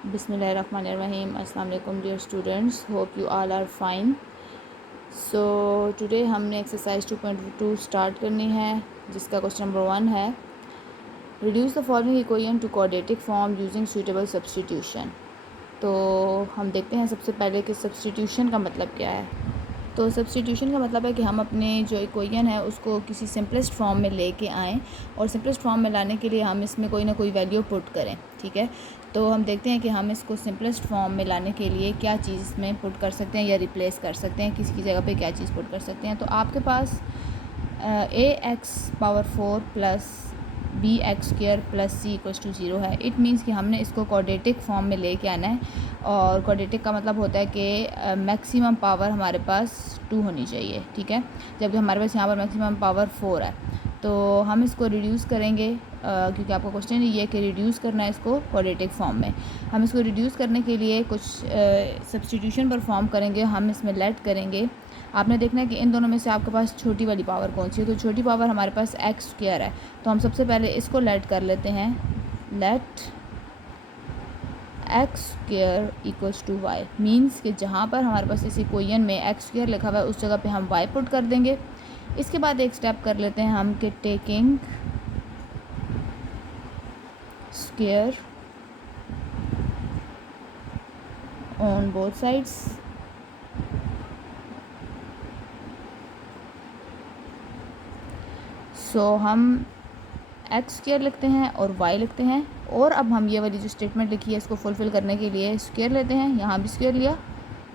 Bismillahirrahmanirrahim. Assalamu alaikum dear students. Hope you all are fine. So today हमने exercise 2.2 start करनी है, जिसका question number 1 है reduce the following equation two quadratic form using suitable substitution. तो हम देखते हैं सबसे पहले कि सब्सटीट्यूशन का मतलब क्या है। तो सब्सटीट्यूशन का मतलब है कि हम अपने जो इक्वेशन है उसको किसी सिंपलेस्ट फॉर्म में लेके आएँ, और सिंपलेस्ट फॉर्म में लाने के लिए हम इसमें कोई ना कोई वैल्यू पुट करें। ठीक है, तो हम देखते हैं कि हम इसको सिंपलेस्ट फॉर्म में लाने के लिए क्या चीज़ इसमें पुट कर सकते हैं या रिप्लेस कर सकते हैं, किसकी जगह पे क्या चीज़ पुट कर सकते हैं। तो आपके पास ax⁴ plus bx² plus c=0 है। इट मीन्स कि हमने इसको क्वाड्रेटिक फॉर्म में लेके आना है, और क्वाड्रेटिक का मतलब होता है कि मैक्सिमम पावर हमारे पास 2 होनी चाहिए। ठीक है, जबकि हमारे पास यहाँ पर मैक्सिमम पावर 4 है। तो हम इसको रिड्यूस करेंगे, क्योंकि आपका क्वेश्चन ये है कि रिड्यूस करना है इसको क्वाड्रेटिक फॉर्म में। हम इसको रिड्यूस करने के लिए कुछ सब्सटीट्यूशन परफॉर्म करेंगे। हम इसमें लेट करेंगे। आपने देखना है कि इन दोनों में से आपके पास छोटी वाली पावर कौन सी है। तो छोटी पावर हमारे पास x² है, तो हम सबसे पहले इसको लेट कर लेते हैं। लेट x² = y मीन्स कि जहाँ पर हमारे पास इस इक्वेशन में x² लिखा हुआ है उस जगह पे हम y पुट कर देंगे। इसके बाद एक स्टेप कर लेते हैं हम कि taking square on both sides. So हम x² लिखते हैं और y लिखते हैं, और अब हम ये वाली जो स्टेटमेंट लिखी है इसको फुलफ़िल करने के लिए स्क्वायर लेते हैं। यहाँ भी स्क्वायर लिया,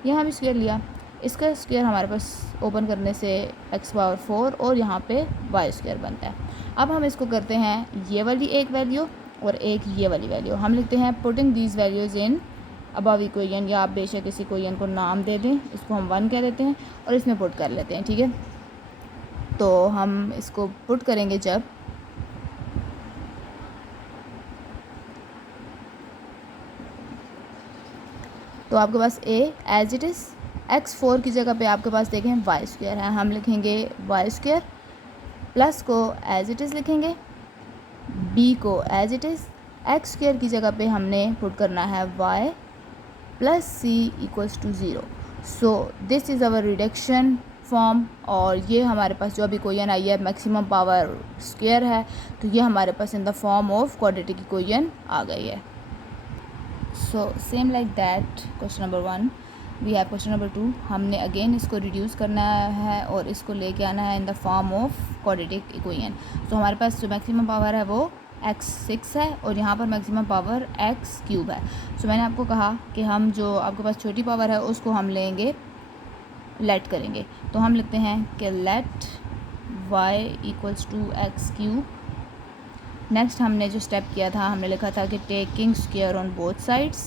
यहाँ भी स्क्वायर लिया। इसका स्क्वायर हमारे पास ओपन करने से x⁴ और यहाँ पे y² बनता है। अब हम इसको करते हैं ये वाली एक वैल्यू और एक ये वाली वैल्यू। हम लिखते हैं putting these values in above equation, या आप बेशक इस इक्वेशन को नाम दे दें, इसको हम 1 कह देते हैं और इसमें पुट कर लेते हैं। ठीक है, तो हम इसको पुट करेंगे जब तो आपके पास a as it is x4 की जगह पे आपके पास देखें y² है। हम लिखेंगे y² प्लस को एज इट इज़ लिखेंगे, b को एज इट इज़, x² की जगह पे हमने पुट करना है y plus c=0। So this is our reduction form, और ये हमारे पास जो अभी इक्वेशन आई है मैक्सिमम पावर स्क्वायर है, तो ये हमारे पास in the form of quadratic equation आ गई है। So same like that question number 1 we have question number 2। हमने अगेन इसको रिड्यूस करना है और इसको लेके आना है इन the form of quadratic equation. तो हमारे पास जो मैक्सिमम पावर है वो x6 है, और यहाँ पर मैक्सिमम पावर x³ है। सो मैंने आपको कहा कि हम जो आपके पास छोटी पावर है उसको हम लेंगे, लेट करेंगे। तो हम लिखते हैं कि लेट y = x³। नेक्स्ट हमने जो स्टेप किया था, हमने लिखा था कि taking square on both sides.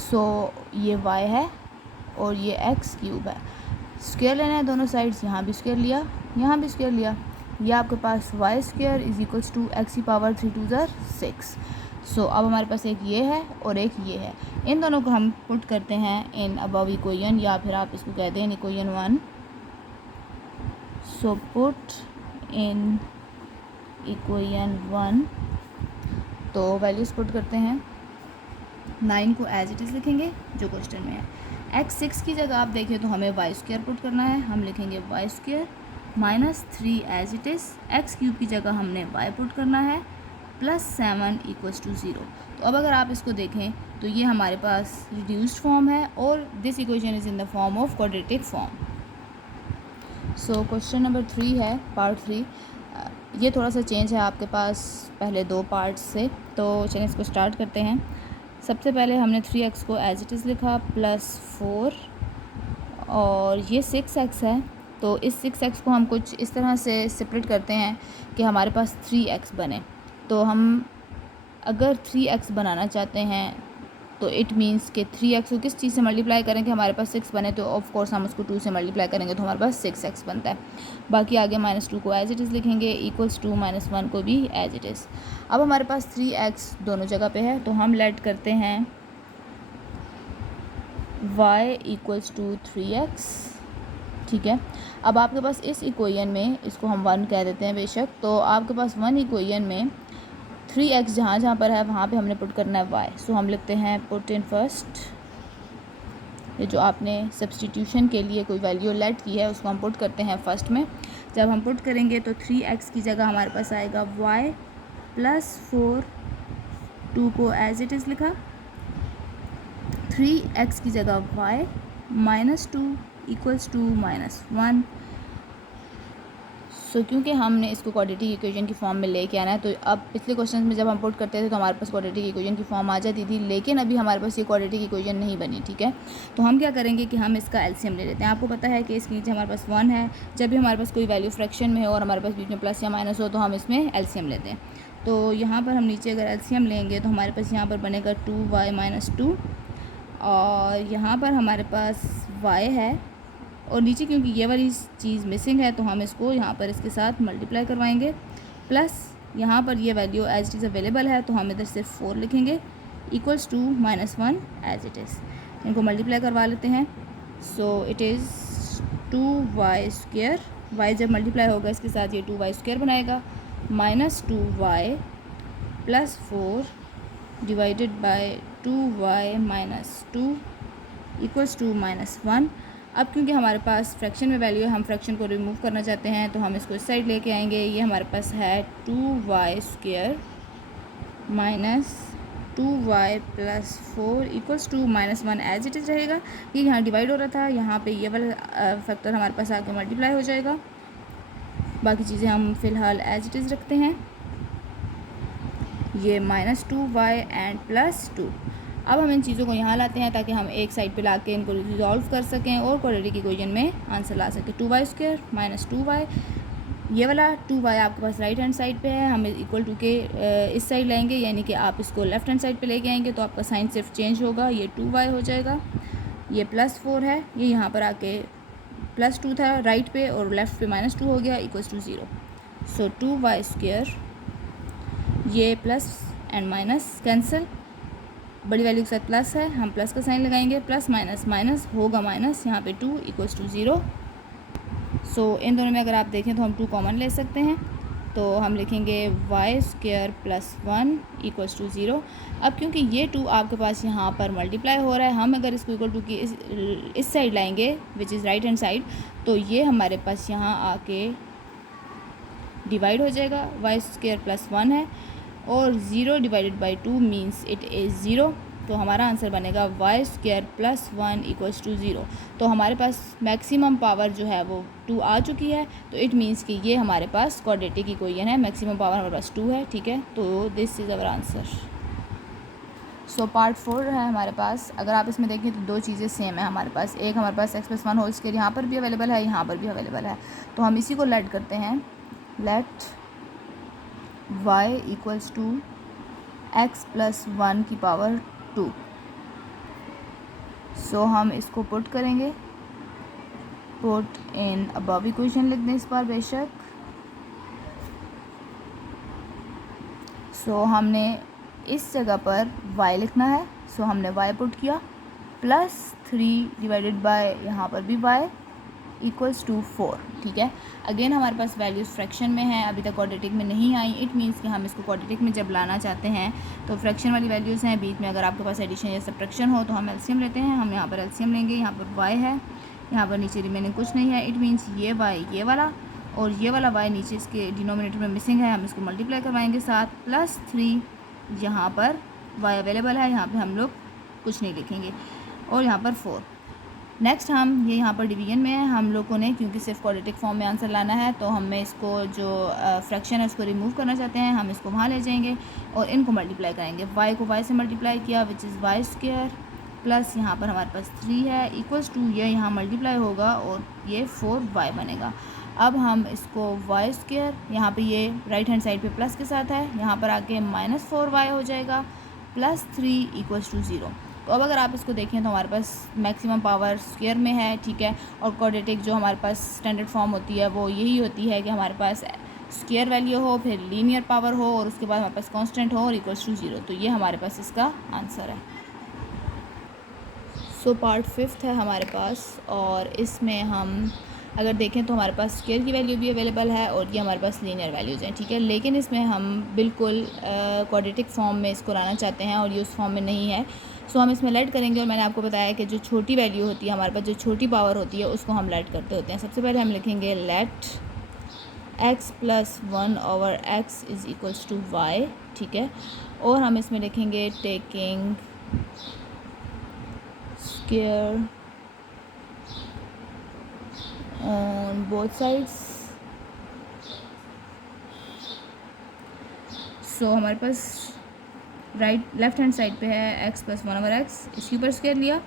So ये y है और ये x³ है। स्क्वायर लेना है दोनों साइड्स, यहाँ भी स्क्वायर लिया, यहाँ भी स्क्वायर लिया। ये आपके पास y² = x³ 6। सो अब हमारे पास एक ये है और एक ये है। इन दोनों को हम पुट करते हैं इन अबव इक्वेशन, या फिर आप इसको कहते हैं equation 1। So put in equation 1, तो वैल्यूज़ पुट करते हैं। 9 को एज इट इज़ लिखेंगे जो क्वेश्चन में है। x6 की जगह आप देखें तो हमें y² पुट करना है। हम लिखेंगे y² -3 as it is, x³ की जगह हमने y पुट करना है, +7 = 0। तो अब अगर आप इसको देखें तो ये हमारे पास रिड्यूस्ड फॉर्म है, और this equation is in the form of quadratic form. So question number 3 है, पार्ट 3। ये थोड़ा सा चेंज है आपके पास पहले 2 पार्ट्स से। तो चलिए इसको स्टार्ट करते हैं। सबसे पहले हमने 3x को एज इट इज़ लिखा, +4, और ये 6x है। तो इस 6x को हम कुछ इस तरह से सेपरेट करते हैं कि हमारे पास 3x बने। तो हम अगर 3x बनाना चाहते हैं तो इट मीन्स कि 3x को किस चीज़ से मल्टीप्लाई करें कि हमारे पास 6 बने, तो ऑफ कोर्स हम उसको 2 से मल्टीप्लाई करेंगे तो हमारे पास 6x बनता है। बाकी आगे -2 को एज इट इज़ लिखेंगे, =2 -1 को भी एज इट इज़। अब हमारे पास 3x दोनों जगह पे है, तो हम लेट करते हैं y = 3x ठीक है। अब आपके पास इस इक्वेशन में, इसको हम 1 कह देते हैं बेशक, तो आपके पास 1 इक्वेशन में 3x जहाँ जहाँ पर है वहाँ पे हमने पुट करना है y। सो हम लिखते हैं पुट इन फर्स्ट, ये जो आपने सब्सटीट्यूशन के लिए कोई वैल्यू लेट की है उसको हम पुट करते हैं फर्स्ट में। जब हम पुट करेंगे तो 3x की जगह हमारे पास आएगा y प्लस 4, 2 को एज इट इज़ लिखा, 3x की जगह y माइनस 2 इक्वल्स टू -1। सो क्योंकि हमने इसको क्वाड्रेटिक इक्वेशन की फॉर्म में लेके आना है, तो अब पिछले क्वेश्चन में जब हम पुट करते थे तो हमारे पास क्वाड्रेटिक इक्वेशन की फॉर्म आ जाती थी, लेकिन अभी हमारे पास ये क्वाड्रेटिक इक्वेशन नहीं बनी। ठीक है, तो हम क्या करेंगे कि हम इसका एलसीएम ले लेते हैं। आपको पता है कि इसके नीचे हमारे पास 1 है, जब भी हमारे पास कोई वैल्यू फ्रैक्शन में हो और हमारे पास बीच में प्लस या माइनस हो तो हम इसमें एलसीएम लेते हैं। तो यहाँ पर हम नीचे अगर एलसीएम लेंगे तो हमारे पास यहाँ पर बनेगा 2y माइनस 2, और यहाँ पर हमारे पास y है, और नीचे क्योंकि ये वाली चीज़ मिसिंग है तो हम इसको यहाँ पर इसके साथ मल्टीप्लाई करवाएंगे, प्लस यहाँ पर ये value as it is available है तो हम इधर सिर्फ 4 लिखेंगे equals to -1 as it is. इनको मल्टीप्लाई करवा लेते हैं। So it is 2y², y जब मल्टीप्लाई होगा इसके साथ ये 2y² बनाएगा, -2y plus 4 divided by 2y minus 2 equals to -1। अब क्योंकि हमारे पास फ्रैक्शन में वैल्यू है, हम फ्रैक्शन को रिमूव करना चाहते हैं तो हम इसको इस साइड लेके आएंगे। ये हमारे पास है 2y² minus 2y plus 4 equals to -1 as it is रहेगा। ये यहाँ डिवाइड हो रहा था, यहाँ पे ये वाला फैक्टर हमारे पास आके मल्टीप्लाई हो जाएगा। बाकी चीज़ें हम फ़िलहाल एज इट इज़ रखते हैं। ये -2y एंड प्लस 2। अब हम इन चीज़ों को यहाँ लाते हैं ताकि हम एक साइड पे ला के इनको रिजॉल्व कर सकें और क्वाड्रेटिक इक्वेशन में आंसर ला सकें। 2y² माइनस 2y, ये वाला 2y आपके पास राइट हैंड साइड पे है, हम इक्वल टू के इस साइड लाएंगे, यानी कि आप इसको लेफ्ट हैंड साइड पे लेके आएंगे तो आपका साइन सिर्फ चेंज होगा, ये 2y हो जाएगा। ये +4 है, ये यहाँ पर आके +2 था राइट पे और लेफ़्ट पे -2 हो गया इक्वल्स टू 0। सो 2y², ये प्लस एंड माइनस कैंसिल, बड़ी वैल्यू के साथ प्लस है, हम प्लस का साइन लगाएंगे, प्लस माइनस माइनस होगा माइनस, यहाँ पे 2 इक्वल्स टू 0। सो इन दोनों में अगर आप देखें तो हम 2 कॉमन ले सकते हैं, तो हम लिखेंगे y² प्लस 1 इक्वल्स टू 0। अब क्योंकि ये 2 आपके पास यहाँ पर मल्टीप्लाई हो रहा है, हम अगर इसको इक्वल टू की इस साइड लाएंगे which is right hand side, तो ये हमारे पास यहाँ आके डिवाइड हो जाएगा। y² प्लस 1 है और 0 divided by 2 means it is 0, तो हमारा आंसर बनेगा y² प्लस 1 इक्वल्स टू 0। तो हमारे पास मैक्सिमम पावर जो है वो 2 आ चुकी है, तो इट मीन्स कि ये हमारे पास क्वाड्रेटिक इक्वेशन है, मैक्सिमम पावर हमारे पास 2 है। ठीक है, तो this is our answer. So part 4 है हमारे पास। अगर आप इसमें देखें तो दो चीज़ें सेम है हमारे पास, एक हमारे पास x+1 होल स्क्वायर यहाँ पर भी अवेलेबल है, यहाँ पर भी अवेलेबल है, तो हम इसी को लेट करते हैं, late y equals to x+1 की पावर 2। सो हम इसको पुट करेंगे, पुट इन अबव इक्वेशन लिख दें इस बार बेशक। सो हमने इस जगह पर y लिखना है, सो हमने y पुट किया, +3 डिवाइडेड बाय यहाँ पर भी y इक्वल्स टू 4। ठीक है, अगेन हमारे पास वैल्यूज़ फ्रैक्शन में है, अभी तक क्वाड्रेटिक में नहीं आई। इट मीन्स कि हम इसको क्वाड्रेटिक में जब लाना चाहते हैं तो फ्रैक्शन वाली वैल्यूज़ हैं, बीच में अगर आपके पास एडिशन या सब्ट्रैक्शन हो तो हम एलसीएम लेते हैं। हम यहाँ पर एलसीएम लेंगे, यहाँ पर y है, यहाँ पर नीचे रिमेनिंग कुछ नहीं है, इट मीन्स ये y ये वाला और ये वाला y नीचे इसके डिनोमिनेटर में मिसिंग है, हम इसको मल्टीप्लाई करवाएंगे साथ, +3 यहाँ पर y अवेलेबल है, यहाँ पर हम लोग कुछ नहीं लिखेंगे, और यहाँ पर 4। नेक्स्ट हम ये यहाँ पर डिवीजन में है, हम लोगों ने क्योंकि सिर्फ क्वाड्रेटिक फॉर्म में आंसर लाना है तो हमें इसको जो फ्रैक्शन है उसको रिमूव करना चाहते हैं, हम इसको वहाँ ले जाएंगे और इनको मल्टीप्लाई करेंगे। y को y से मल्टीप्लाई किया विच इज़ y² प्लस यहाँ पर हमारे पास 3 है इक्वल्स टू, ये यहाँ मल्टीप्लाई होगा और ये 4y बनेगा। अब हम इसको y² यहाँ पे ये राइट हैंड साइड पे प्लस के साथ है, यहाँ पर आके -4y हो जाएगा, +3 इक्वल्स टू 0। तो अब अगर आप इसको देखें तो हमारे पास मैक्सिमम पावर स्क्वायर में है। ठीक है, और क्वाड्रेटिक जो हमारे पास स्टैंडर्ड फॉर्म होती है वो यही होती है कि हमारे पास स्क्वायर वैल्यू हो, फिर लीनियर पावर हो और उसके बाद हमारे पास कांस्टेंट हो और इक्वल्स टू 0। तो ये हमारे पास इसका आंसर है। सो पार्ट 5 है हमारे पास और इसमें हम अगर देखें तो हमारे पास स्क्वायर की वैल्यू भी अवेलेबल है और ये हमारे पास लीनियर वैल्यूज़ हैं, ठीक है। लेकिन इसमें हम बिल्कुल क्वाड्रेटिक फॉर्म में इसको लाना चाहते हैं और ये उस फॉर्म में नहीं है, सो हम इसमें लेट करेंगे। और मैंने आपको बताया कि जो छोटी वैल्यू होती है हमारे पास, जो छोटी पावर होती है, उसको हम लेट करते होते हैं। सबसे पहले हम लिखेंगे let x plus 1/x is equals to y, ठीक है। और हम इसमें लिखेंगे taking square on both sides. So हमारे पास लेफ़्ट हैंड साइड पे है x प्लस 1/x, इसके ऊपर स्क्वायर लिया,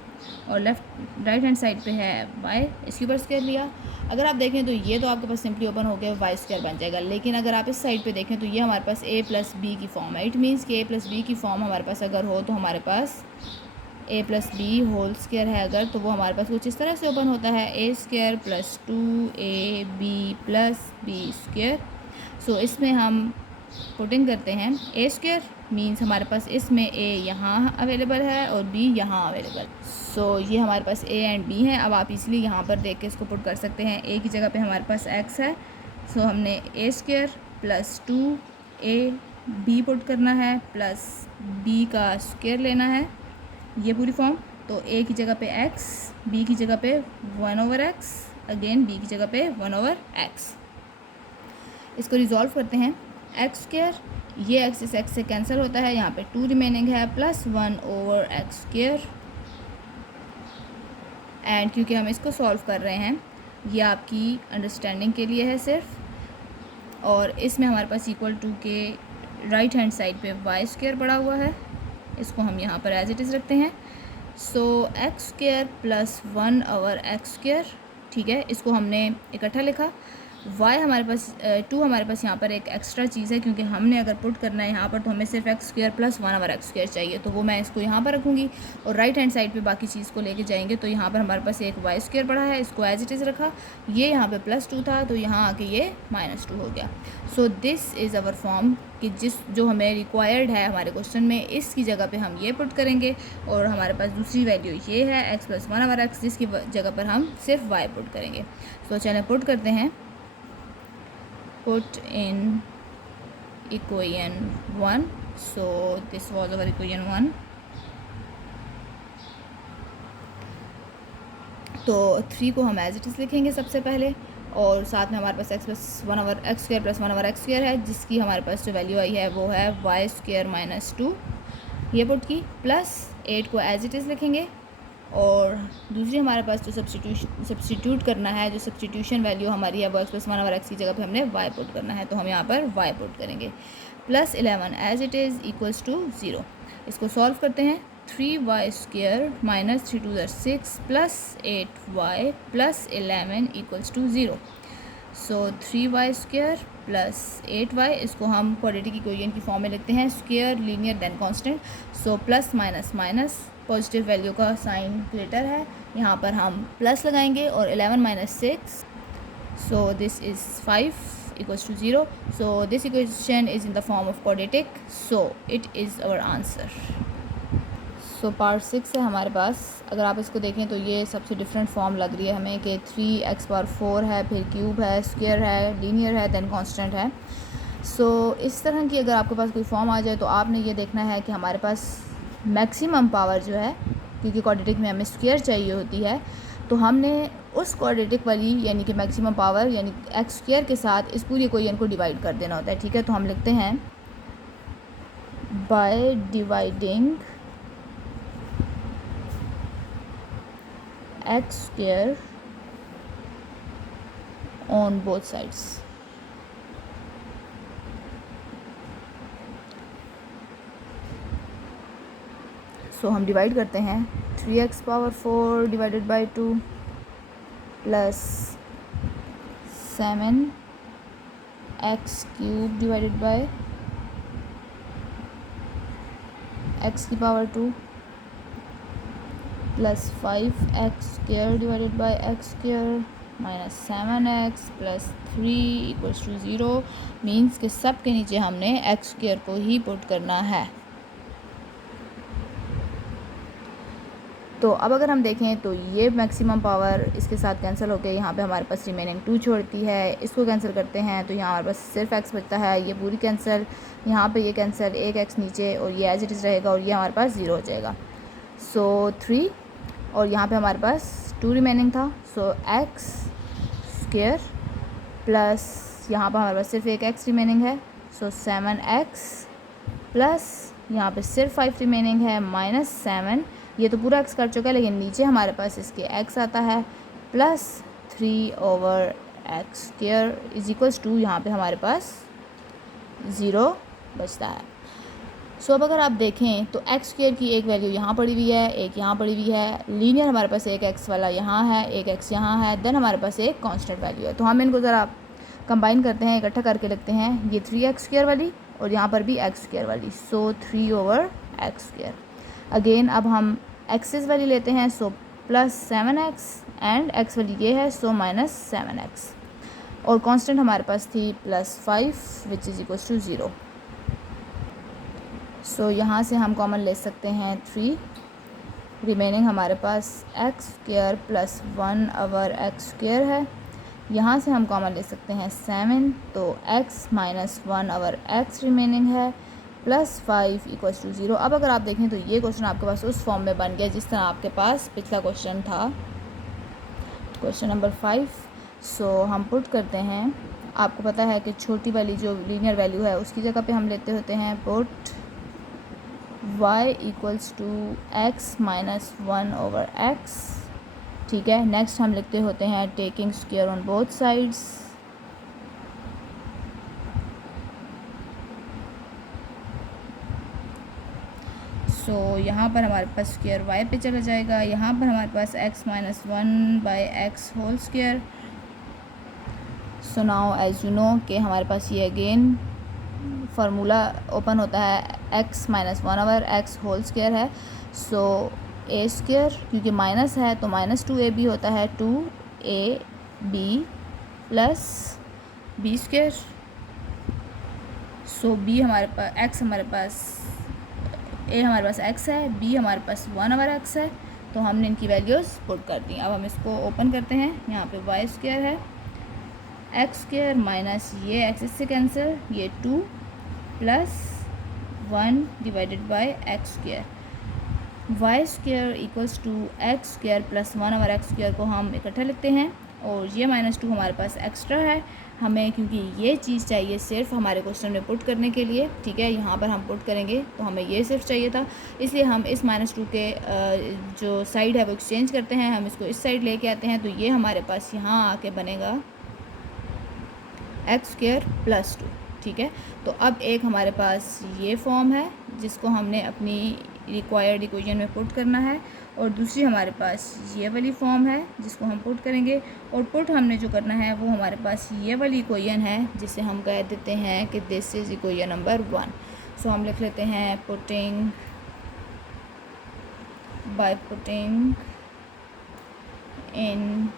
और राइट हैंड साइड पे है y, इसके ऊपर स्क्वायर लिया। अगर आप देखें तो ये तो आपके पास सिंपली ओपन हो गया वाई स्क्वायर बन जाएगा। लेकिन अगर आप इस साइड पे देखें तो ये हमारे पास a प्लस बी की फॉर्म है। इट मीन्स कि a प्लस बी की फॉर्म हमारे पास अगर हो तो हमारे पास a plus B whole square है अगर, तो वो हमारे पास कुछ इस तरह से ओपन होता है a square plus 2ab plus B square. So इसमें हम पुटिंग करते हैं a स्क्वायर मीन्स हमारे पास इसमें a यहाँ अवेलेबल है और b यहाँ अवेलेबल। सो ये हमारे पास a एंड b हैं। अब आप इसलिए यहाँ पर देख के इसको पुट कर सकते हैं। a की जगह पे हमारे पास x है, सो हमने a square plus 2ab put करना है प्लस b का स्क्वायर लेना है, ये पूरी फॉर्म। तो a की जगह पे x, b की जगह पे 1/x, अगेन b की जगह पे 1/x। इसको रिजॉल्व करते हैं। एक्स स्क्वायर, ये एक्स इस एक्स से कैंसिल होता है, यहाँ पे 2 रिमेनिंग है प्लस 1/x स्क्वायर। एंड क्योंकि हम इसको सॉल्व कर रहे हैं, ये आपकी अंडरस्टैंडिंग के लिए है सिर्फ। और इसमें हमारे पास इक्वल टू के राइट हैंड साइड पे वाई स्क्वायर पड़ा हुआ है, इसको हम यहाँ पर एज इट इज़ रखते हैं। So X square plus 1/x square, ठीक है, इसको हमने इकट्ठा लिखा। y हमारे पास 2 हमारे पास यहाँ पर एक एक्स्ट्रा चीज़ है, क्योंकि हमने अगर पुट करना है यहाँ पर तो हमें सिर्फ x स्क्वायर प्लस 1/x स्क्वायर चाहिए, तो वो मैं इसको यहाँ पर रखूँगी। और राइट हैंड साइड पे बाकी चीज़ को लेके जाएंगे, तो यहाँ पर हमारे पास एक y स्क्वायर पड़ा है, इसको एज इट इज़ रखा। ये यहाँ पे +2 था तो यहाँ आके ये -2 हो गया। So this is our form कि जो हमें रिक्वायर्ड है हमारे क्वेश्चन में, इसकी जगह पे हम ये पुट करेंगे। और हमारे पास दूसरी वैल्यू ये है x प्लस 1/x, जिसकी जगह पर हम सिर्फ y पुट करेंगे। तो चलें पुट करते हैं। Put in equation 1, so this was our equation 1। तो 3 को हम एज इट इज़ लिखेंगे सबसे पहले, और साथ में हमारे पास x plus 1/x square plus 1/x square है, जिसकी हमारे पास जो वैल्यू आई है वो है y स्क्वायर माइनस 2, ये पुट की, प्लस 8 को एज इट इज़ लिखेंगे। और दूसरी हमारे पास जो सब्स्टिट्यूट करना है, जो सब्स्टिट्यूशन वैल्यू हमारी है वो x प्लस 1/x की जगह पे हमने y पुट करना है, तो हम यहाँ पर y पुट करेंगे। Plus 11 as it is equals to 0। इसको सॉल्व करते हैं। 3y square minus 3 2 6 plus 8y plus 11 equals to 0। So 3y square plus 8y, इसको हम क्वाड्रेटिक इक्वेशन की फॉर्म में लिखते हैं, square linear then constant. So plus minus minus, positive value का साइन ग्रेटर है, यहाँ पर हम प्लस लगाएंगे। और 11 minus 6, so this is 5 equals to 0। So this equation is in the form of quadratic, so it is our answer. So part 6 है हमारे पास। अगर आप इसको देखें तो ये सबसे डिफरेंट फॉर्म लग रही है हमें कि 3x⁴ है, फिर क्यूब है, स्क्वायर है, लीनियर है, देन कांस्टेंट है। सो इस तरह की अगर आपके पास कोई फॉर्म आ जाए तो आपने ये देखना है कि हमारे पास मैक्सिमम पावर जो है, क्योंकि क्वाड्रेटिक में हमें स्क्वायर चाहिए होती है, तो हमने उस क्वाड्रेटिक वाली यानी कि मैक्सिमम पावर यानी एक्स स्क्वायर के साथ इस पूरी इक्वेशन को डिवाइड कर देना होता है, ठीक है। तो हम लिखते हैं by dividing X square on both sides. So हम डिवाइड करते हैं 3x⁴ divided by 2 plus 7x³ divided by x⁴ plus 5x² divided by x² minus 7x plus 3 equals to 0। Means कि सब के नीचे हमने x² को ही पुट करना है। तो अब अगर हम देखें तो ये मैक्सिमम पावर इसके साथ कैंसिल होकर यहाँ पे हमारे पास रिमेनिंग 2 छोड़ती है। इसको कैंसिल करते हैं तो यहाँ हमारे पास सिर्फ x बचता है, ये पूरी कैंसिल, यहाँ पे ये कैंसिल, एक x नीचे और ये एज इट इज़ रहेगा और ये हमारे पास 0 हो जाएगा। सो 3 और यहाँ पे हमारे पास 2 रिमेनिंग था। सो x स्क्वायर प्लस यहाँ पर हमारे पास सिर्फ एक x रिमेनिंग है। सो 7x प्लस यहाँ पे सिर्फ 5 रिमेनिंग है -7, ये तो पूरा x कर चुका है लेकिन नीचे हमारे पास इसके x आता है plus 3/x square is equals to यहाँ पे हमारे पास 0 बचता है। सो अब अगर आप देखें तो x स्क्वायर की एक वैल्यू यहाँ पड़ी हुई है, एक यहाँ पड़ी हुई है, लीनियर हमारे पास एक x वाला यहाँ है, एक x यहाँ है, देन हमारे पास एक कांस्टेंट वैल्यू है। तो हम इनको ज़रा कंबाइन करते हैं, इकट्ठा करके लिखते हैं, ये 3x स्क्वायर वाली और यहाँ पर भी x स्क्वायर वाली। सो 3/x स्क्वायर। अगेन अब हम एक्सेस वाली लेते हैं, so plus 7x and x वाली ये है, सो -7x और कांस्टेंट हमारे पास थी +5 विच इज़ इक्वल्स टू 0। सो यहाँ से हम कॉमन ले सकते हैं 3, रिमेनिंग हमारे पास x स्क्वायर प्लस 1/x स्क्वायर है। यहाँ से हम कॉमन ले सकते हैं 7, तो x माइनस 1/x रिमेनिंग है प्लस 5 इक्वल्स टू 0। अब अगर आप देखें तो ये क्वेश्चन आपके पास उस फॉर्म में बन गया जिस तरह आपके पास पिछला क्वेश्चन था, क्वेश्चन नंबर 5। सो हम पुट करते हैं, आपको पता है कि छोटी वाली जो लीनियर वैल्यू है उसकी जगह पे हम लेते होते हैं put y equals to x minus 1/x, ठीक है। नेक्स्ट हम लिखते होते हैं taking square on both sides, so यहाँ पर हमारे पास स्क्वायर y पे चला जाएगा, यहाँ पर हमारे पास x minus 1/x whole square. So now as you know कि हमारे पास ये अगेन फार्मूला ओपन होता है, x minus 1/x whole square है। सो a स्क्वायर क्योंकि माइनस है तो -2ab होता है, 2ab प्लस b स्क्वायर। सो b हमारे पास x हमारे पास a हमारे पास x है, b हमारे पास 1/x है, तो हमने इनकी वैल्यूज़ पुट कर दी। अब हम इसको ओपन करते हैं, यहाँ पे y स्क्वायर है, x स्क्वायर माइनस ये x से कैंसिल, ये 2 plus 1 divided by x square, y square equals to x स्क्वायर प्लस 1/x स्क्वायर को हम इकट्ठा लिखते हैं और ये -2 हमारे पास एक्स्ट्रा है हमें, क्योंकि ये चीज़ चाहिए सिर्फ हमारे क्वेश्चन में पुट करने के लिए, ठीक है। यहाँ पर हम पुट करेंगे तो हमें ये सिर्फ चाहिए था, इसलिए हम इस -2 के जो साइड है वो एक्सचेंज करते हैं, हम इसको इस साइड लेके आते हैं, तो ये हमारे पास यहाँ आके बनेगा x स्क्वायर प्लस 2, ठीक है। तो अब एक हमारे पास ये फॉर्म है जिसको हमने अपनी रिक्वायर्ड इक्वेशन में पुट करना है और दूसरी हमारे पास ये वाली फॉर्म है जिसको हम पुट करेंगे, और पुट हमने जो करना है वो हमारे पास ये वाली इक्वेशन है जिसे हम कह देते हैं कि दिस इज़ इक्वेशन नंबर 1। सो हम लिख लेते हैं putting by putting in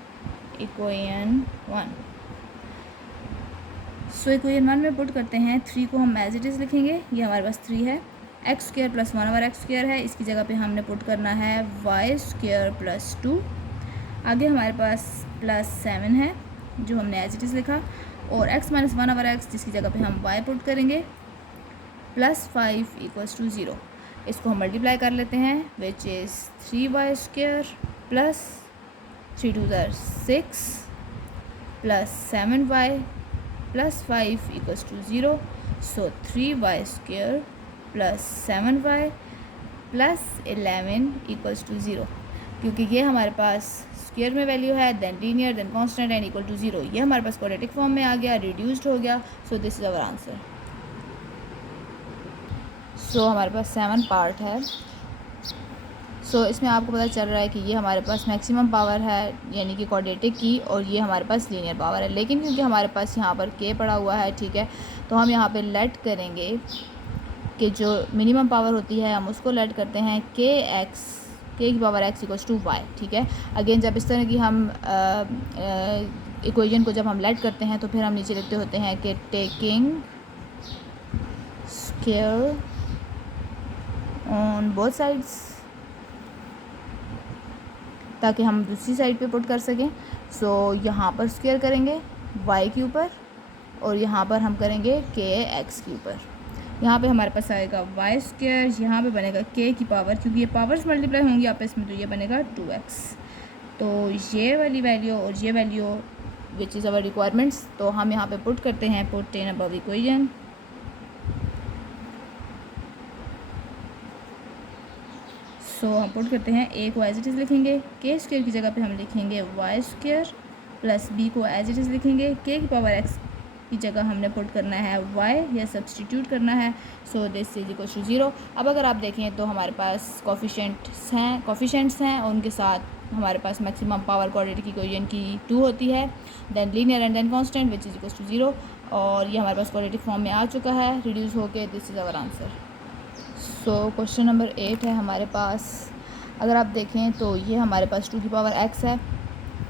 equation 1। So equation 1 में पुट करते हैं, 3 को हम एज इट इज़ लिखेंगे, ये हमारे पास 3 है, x स्क्वायर प्लस 1/x स्क्वायर है, इसकी जगह पे हमने पुट करना है y स्क्वायर प्लस 2, आगे हमारे पास प्लस 7 है जो हमने एज इट इज़ लिखा, और x माइनस 1/x जिसकी जगह पे हम y पुट करेंगे प्लस 5 इक्वल्स टू 0। इसको हम मल्टीप्लाई कर लेते हैं which is 3y square plus 3 2 6 plus 7y plus 5 equals to 0। So 3y square plus 7y plus 11 equals to 0, क्योंकि ये हमारे पास स्क्वायर में वैल्यू है, then linear, then constant and equal to 0, ये हमारे पास क्वाड्रेटिक फॉर्म में आ गया, रिड्यूस्ड हो गया। So this is our answer. So हमारे पास 7 पार्ट है। सो इसमें आपको पता चल रहा है कि ये हमारे पास मैक्सिमम पावर है यानी कि क्वाड्रेटिक की, और ये हमारे पास लीनियर पावर है, लेकिन क्योंकि हमारे पास यहाँ पर k पड़ा हुआ है, ठीक है, तो हम यहाँ पे लेट करेंगे कि जो मिनिमम पावर होती है हम उसको लेट करते हैं k की power x equals to y, ठीक है। अगेन जब इस तरह की हम इक्वेशन को जब हम लेट करते हैं तो फिर हम नीचे लिखते होते हैं कि taking square on both sides, ताकि हम दूसरी साइड पे पुट कर सकें। सो यहाँ पर स्क्वायर करेंगे y के ऊपर और यहाँ पर हम करेंगे k x के ऊपर। यहाँ पे हमारे पास आएगा वाई स्क्वायर, यहाँ पे बनेगा k की पावर, क्योंकि ये पावर्स मल्टीप्लाई होंगी आपस में, तो ये बनेगा 2x। तो ये वाली वैल्यू और ये value which is our requirements, तो हम यहाँ पे पुट करते हैं, पुट इन अबव इक्वेशन। सो हम पुट करते हैं, a को एज इट इज़ लिखेंगे, k स्क्वायर की जगह पे हम लिखेंगे वाई स्क्वायर, प्लस b को एज इट इज़ लिखेंगे, k की पावर x की जगह हमने पुट करना है y या सब्सटीट्यूट करना है। So this is equal to 0। अब अगर आप देखें तो हमारे पास कोफिशिएंट्स हैं और उनके साथ हमारे पास मैक्सिमम पावर क्वाड्रेटिक इक्वेशन की 2 होती है, then linear and then constant which is equal to 0, और ये हमारे पास क्वाड्रेटिक फॉर्म में आ चुका है रिड्यूस होके। This is our answer. So question number 8 है हमारे पास। अगर आप देखें तो ये हमारे पास 2 की पावर x है,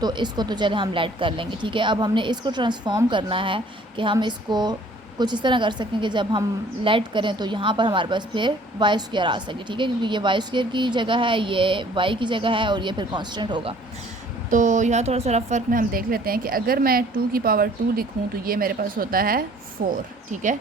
तो इसको तो चले हम लेट कर लेंगे, ठीक है। अब हमने इसको ट्रांसफॉर्म करना है कि हम इसको कुछ इस तरह कर सकें कि जब हम लेट करें तो यहाँ पर हमारे पास फिर वाई स्क्वायर आ सके, ठीक है, क्योंकि ये वाई स्क्वायर की जगह है, ये वाई की जगह है और ये फिर कांस्टेंट होगा। तो यहाँ थोड़ा सा रफ वर्क में हम देख लेते हैं कि अगर मैं 2 की पावर 2 लिखूँ तो ये मेरे पास होता है 4, ठीक है।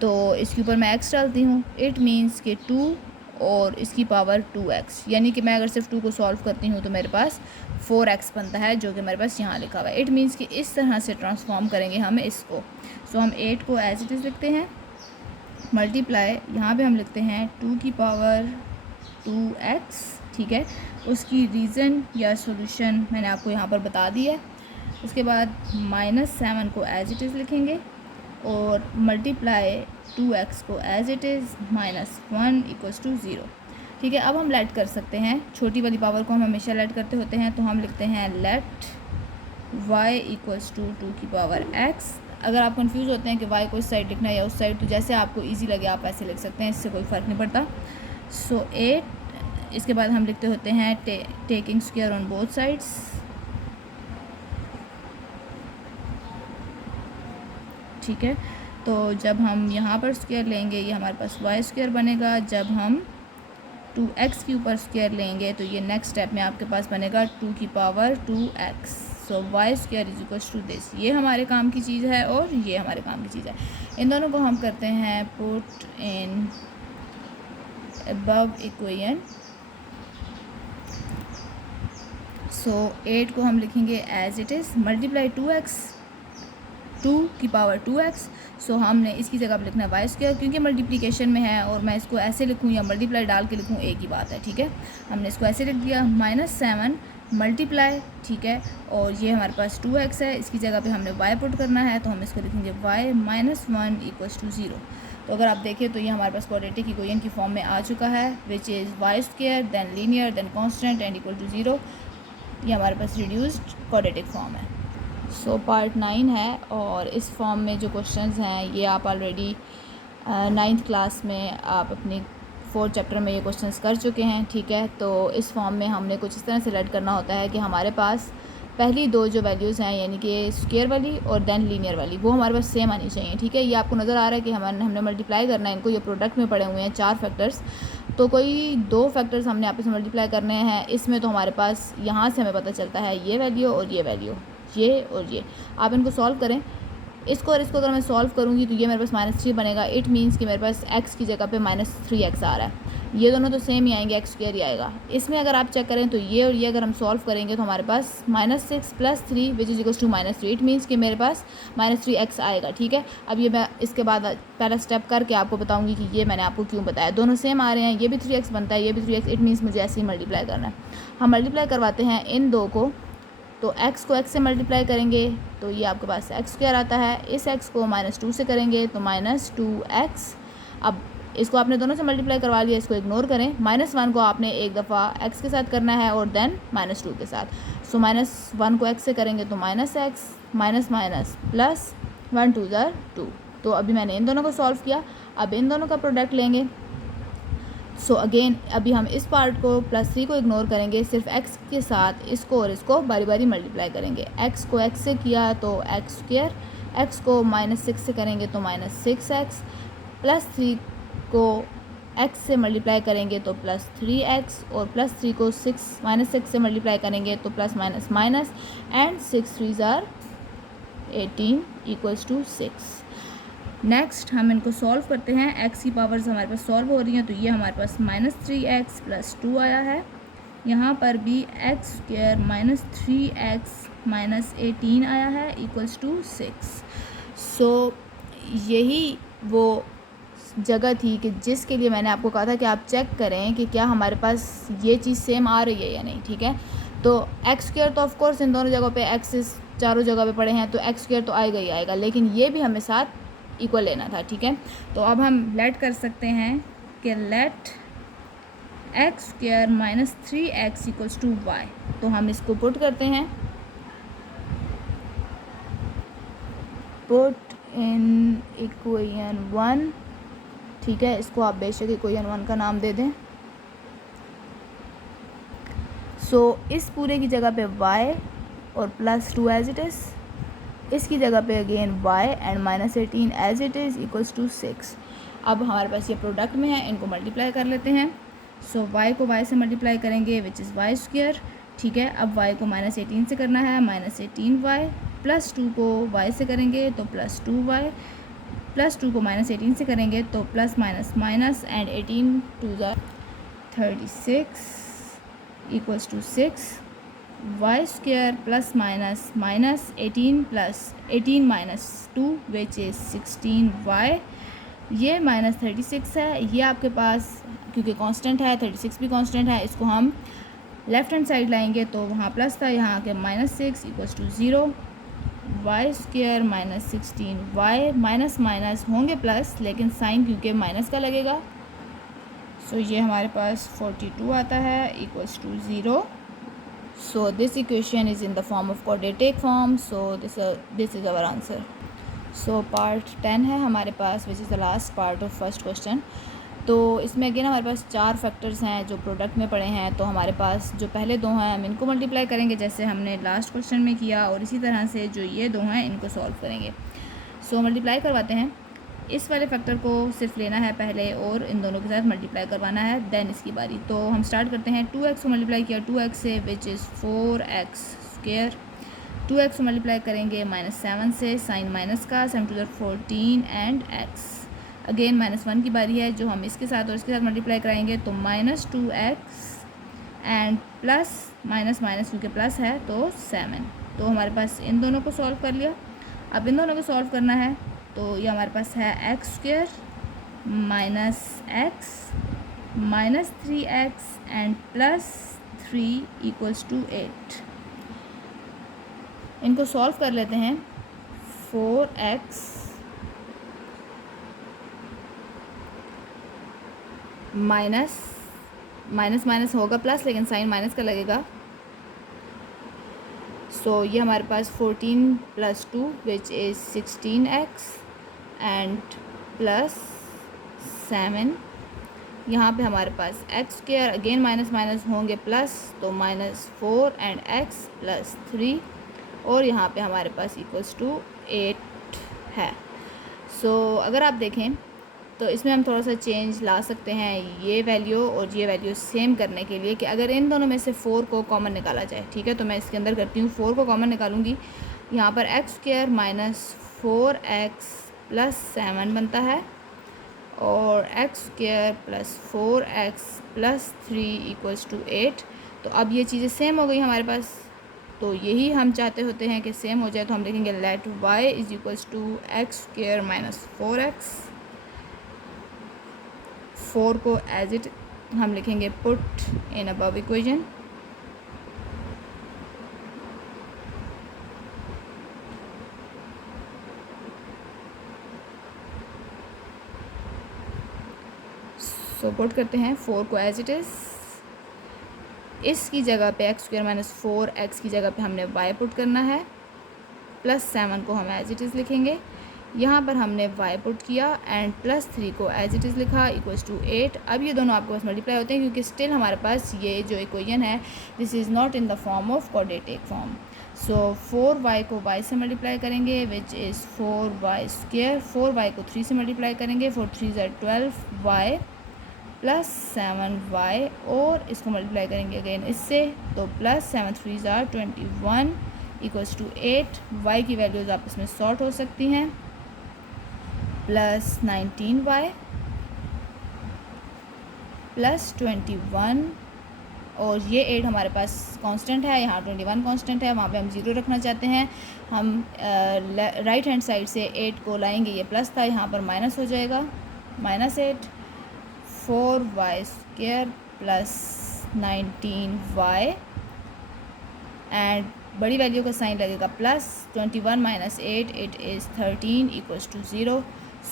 तो इसके ऊपर मैं x डालती हूँ, इट मीन्स कि 2 और इसकी पावर 2x, यानी कि मैं अगर सिर्फ 2 को सॉल्व करती हूँ तो मेरे पास 4x बनता है, जो कि मेरे पास यहाँ लिखा हुआ है। इट मीन्स कि इस तरह से ट्रांसफॉर्म करेंगे हम इसको। सो हम 8 को एज इट इज़ लिखते हैं, मल्टीप्लाई यहाँ पे हम लिखते हैं 2 की पावर 2x, ठीक है। उसकी रीज़न या सॉल्यूशन मैंने आपको यहाँ पर बता दी है। उसके बाद -7 को एज इट इज़ लिखेंगे और मल्टीप्लाई 2x को as it is -1 equals to 0, ठीक है। अब हम लेट कर सकते हैं, छोटी वाली पावर को हम हमेशा लेट करते होते हैं, तो हम लिखते हैं लेट y इक्वल्स टू 2 की पावर x। अगर आप कंफ्यूज होते हैं कि y को इस साइड लिखना है या उस साइड, तो जैसे आपको इजी लगे आप ऐसे लिख सकते हैं, इससे कोई फ़र्क नहीं पड़ता। सो 8, इसके बाद हम लिखते होते हैं taking square on both sides, ठीक है। तो जब हम यहाँ पर स्क्वायर लेंगे ये हमारे पास वाई स्क्वायर बनेगा, जब हम 2x के ऊपर स्क्वायर लेंगे तो ये नेक्स्ट स्टेप में आपके पास बनेगा 2 की power 2x। So Y square is equal to this. ये हमारे काम की चीज़ है और ये हमारे काम की चीज़ है। इन दोनों को हम करते हैं पुट इन अबव इक्वेशन। सो 8 को हम लिखेंगे एज इट इज़, मल्टीप्लाई 2 की पावर 2x। सो हमने इसकी जगह पर लिखना है वाई स्क्वायर, क्योंकि मल्टीप्लिकेशन में है और मैं इसको ऐसे लिखूँ या मल्टीप्लाई डाल के लिखूँ एक ही बात है, ठीक है। हमने इसको ऐसे लिख दिया, -7 मल्टीप्लाई, ठीक है, और ये हमारे पास 2x है, इसकी जगह पे हमने y पुट करना है, तो हम इसको लिखेंगे y -1 इक्वल्स टू 0। तो अगर आप देखें तो ये हमारे पास क्वाड्रेटिक इक्वेशन की फॉर्म में आ चुका है, which is Y square then linear then constant and equal to 0। ये हमारे पास रिड्यूस्ड क्वाड्रेटिक फॉर्म है। सो पार्ट 9 है और इस फॉर्म में जो क्वेश्चंस हैं ये आप ऑलरेडी 9th क्लास में आप अपनी 4th चैप्टर में ये क्वेश्चंस कर चुके हैं, ठीक है। तो इस फॉर्म में हमने कुछ इस तरह से लेट करना होता है कि हमारे पास पहली 2 जो वैल्यूज़ हैं, यानी कि स्क्वायर वाली और देन लीनियर वाली, वो हमारे पास सेम आनी चाहिए, ठीक है। ये आपको नज़र आ रहा है कि हमने मल्टीप्लाई करना है इनको, ये प्रोडक्ट में पड़े हुए हैं 4 फैक्टर्स, तो कोई 2 फैक्टर्स हमने आपस में मल्टीप्लाई करने हैं। इसमें तो हमारे पास यहाँ से हमें पता चलता है ये वैल्यू और ये वैल्यू, ये और ये। आप इनको सॉल्व करें, इसको और इसको अगर मैं सॉल्व करूँगी तो ये मेरे पास -3 बनेगा। इट मीन्स कि मेरे पास x की जगह पे -3x आ रहा है, ये दोनों तो सेम ही आएंगे, x स्क्वायर ही आएगा। इसमें अगर आप चेक करें तो ये और ये अगर हम सॉल्व करेंगे तो हमारे पास -6 + 3 which is equals to -3। It means कि मेरे पास -3x आएगा, ठीक है। अब ये मैं इसके बाद पहला स्टेप करके आपको बताऊँगी कि ये मैंने आपको क्यों बताया। दोनों सेम आ रहे हैं, ये भी 3x बनता है, ये भी 3x, इट मीन्स मुझे ऐसे ही मल्टीप्लाई करना है। हम मल्टीप्लाई करवाते हैं इन 2 को, तो x को x से मल्टीप्लाई करेंगे तो ये आपके पास x स्क्वायर आता है, इस x को -2 से करेंगे तो -2x। अब इसको आपने दोनों से मल्टीप्लाई करवा लिया, इसको इग्नोर करें। -1 को आपने एक दफ़ा x के साथ करना है और देन -2 के साथ। सो -1 को x से करेंगे तो -x, माइनस माइनस प्लस 1 2 ज़ा 2। तो अभी मैंने इन दोनों को सॉल्व किया, अब इन दोनों का प्रोडक्ट लेंगे। सो अगेन अभी हम इस पार्ट को +3 को इग्नोर करेंगे, सिर्फ x के साथ इसको और इसको बारी बारी मल्टीप्लाई करेंगे। x को x से किया तो x स्क्वायर, x को -6 से करेंगे तो -6x, +3 को x से मल्टीप्लाई करेंगे तो +3x, और +3 को -6 से मल्टीप्लाई करेंगे तो plus minus minus, and 6 3s are 18 = 6। Next हम इनको सॉल्व करते हैं। x की पावर्स हमारे पास सॉल्व हो रही हैं, तो ये हमारे पास -3x + 2 आया है। यहाँ पर भी x² - 3x - 18 आया है = 6। सो यही वो जगह थी कि जिसके लिए मैंने आपको कहा था कि आप चेक करें कि क्या हमारे पास ये चीज़ सेम आ रही है या नहीं, ठीक है। तो x² तो ऑफकोर्स इन दोनों जगहों पे एक्सिस चारों जगह पे पड़े हैं, तो x² तो आएगा ही आएगा, लेकिन ये भी हमें साथ इक्वल लेना था, ठीक है। तो अब हम लेट कर सकते हैं कि लेट x² - 3x = y। तो हम इसको पुट करते हैं, पुट इन इक्वेशन 1, ठीक है। इसको आप बेशक इक्वेशन 1 का नाम दे दें। सो इस पूरे की जगह पे y और +2 एज इट इज़, इसकी जगह पे again y and -18 as it is = 6। अब हमारे पास ये प्रोडक्ट में है, इनको मल्टीप्लाई कर लेते हैं। सो y को y से मल्टीप्लाई करेंगे विच इज़ y², ठीक है। अब y को -18 से करना है, -18y, +2 को y से करेंगे तो +2y, +2 को -18 से करेंगे तो plus minus minus, and 18 2 36 = 6। y² plus minus minus 18 + 18 - 2 which is 16y। ये -36 है, ये आपके पास क्योंकि कांस्टेंट है, 36 भी कांस्टेंट है, इसको हम लेफ़्ट हैंड साइड लाएंगे तो वहाँ प्लस था, यहाँ के -6 = 0। y² - 16y, माइनस माइनस होंगे प्लस, लेकिन साइन क्योंकि माइनस का लगेगा, सो ये हमारे पास 42 आता है = 0। So this equation is in the form of quadratic form, so this is our answer. So part 10 है हमारे पास which is the last part of first question. तो इसमें अगेन हमारे पास 4 फैक्टर्स हैं जो प्रोडक्ट में पड़े हैं। तो हमारे पास जो पहले 2 हैं हम इनको मल्टीप्लाई करेंगे जैसे हमने लास्ट क्वेश्चन में किया, और इसी तरह से जो ये 2 हैं इनको सॉल्व करेंगे। सो मल्टीप्लाई करवाते हैं। इस वाले फैक्टर को सिर्फ लेना है पहले और इन दोनों के साथ मल्टीप्लाई करवाना है, देन इसकी बारी। तो हम स्टार्ट करते हैं। 2x को मल्टीप्लाई किया 2x से विच इज़ 4x²। 2x को मल्टीप्लाई करेंगे -7 से, साइन माइनस का, 7 × 14 एंड x। अगेन -1 की बारी है, जो हम इसके साथ और इसके साथ मल्टीप्लाई कराएंगे तो -2x and plus minus minus क्योंकि प्लस है तो 7। तो हमारे पास इन दोनों को सॉल्व कर लिया। अब इन दोनों को सॉल्व करना है, तो ये हमारे पास है x² - x -3x एंड +3 = 8। इनको सॉल्व कर लेते हैं। 4x माइनस माइनस होगा प्लस, लेकिन साइन माइनस का लगेगा। सो ये हमारे पास 14 + 2 विच इज़ 16x एंड +7। यहाँ पे हमारे पास x² अगेन माइनस माइनस होंगे प्लस, तो -4 एंड x +3, और यहाँ पे हमारे पास =8 है। सो अगर आप देखें तो इसमें हम थोड़ा सा चेंज ला सकते हैं ये वैल्यू और ये वैल्यू सेम करने के लिए, कि अगर इन दोनों में से 4 को कॉमन निकाला जाए, ठीक है। तो मैं इसके अंदर करती हूँ, 4 को कॉमन निकालूंगी। यहाँ पर x² - 4x + 7 बनता है, और x² + 4x + 3 = 8। तो अब ये चीज़ें सेम हो गई हमारे पास, तो यही हम चाहते होते हैं कि सेम हो जाए। तो हम लिखेंगे लेट y = x² - 4x। 4 को एज इट हम लिखेंगे put in above equation. So put करते हैं 4 को एज इट इज़, इसकी जगह पे x² - 4x की जगह पे हमने y पुट करना है, +7 को हम एज इट इज़ लिखेंगे। यहाँ पर हमने y पुट किया एंड +3 को एज इट इज़ लिखा = 8। अब ये दोनों आपके पास मल्टीप्लाई होते हैं, क्योंकि स्टिल हमारे पास ये जो इक्वेशन है this is not in the form of quadratic form. So 4y को y से मल्टीप्लाई करेंगे विच इज़ 4y²। 4y को 3 से मल्टीप्लाई करेंगे, 4 3 = 12y +7y और इसको मल्टीप्लाई करेंगे अगेन इससे, तो +7 3 ज़ार 21 इक्वल्स टू 8। y की वैल्यूज़ आपस में सॉर्ट हो सकती हैं। +19y +21 और ये 8 हमारे पास कांस्टेंट है, यहाँ 21 कांस्टेंट है, वहाँ पे हम 0 रखना चाहते हैं। हम राइट हैंड साइड से 8 को लाएंगे, ये प्लस था, यहाँ पर माइनस हो जाएगा, -8 4y² +19y एंड बड़ी वैल्यू का साइन लगेगा +21 - 8 it is 13 equals to 0।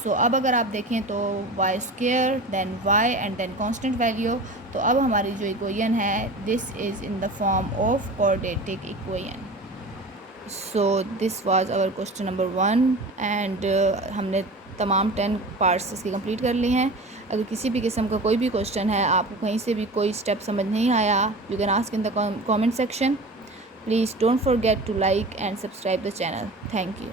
So अब अगर आप देखें तो y² then y and then constant value, तो अब हमारी जो इक्वेशन है this is in the form of quadratic equation. So this was our question number 1 and हमने तमाम 10 पार्ट्स इसके कंप्लीट कर लिए हैं। अगर किसी भी किस्म का कोई भी क्वेश्चन है, आपको कहीं से भी कोई स्टेप समझ नहीं आया, you can ask in the comment section. Please don't forget to like and subscribe the channel. Thank you.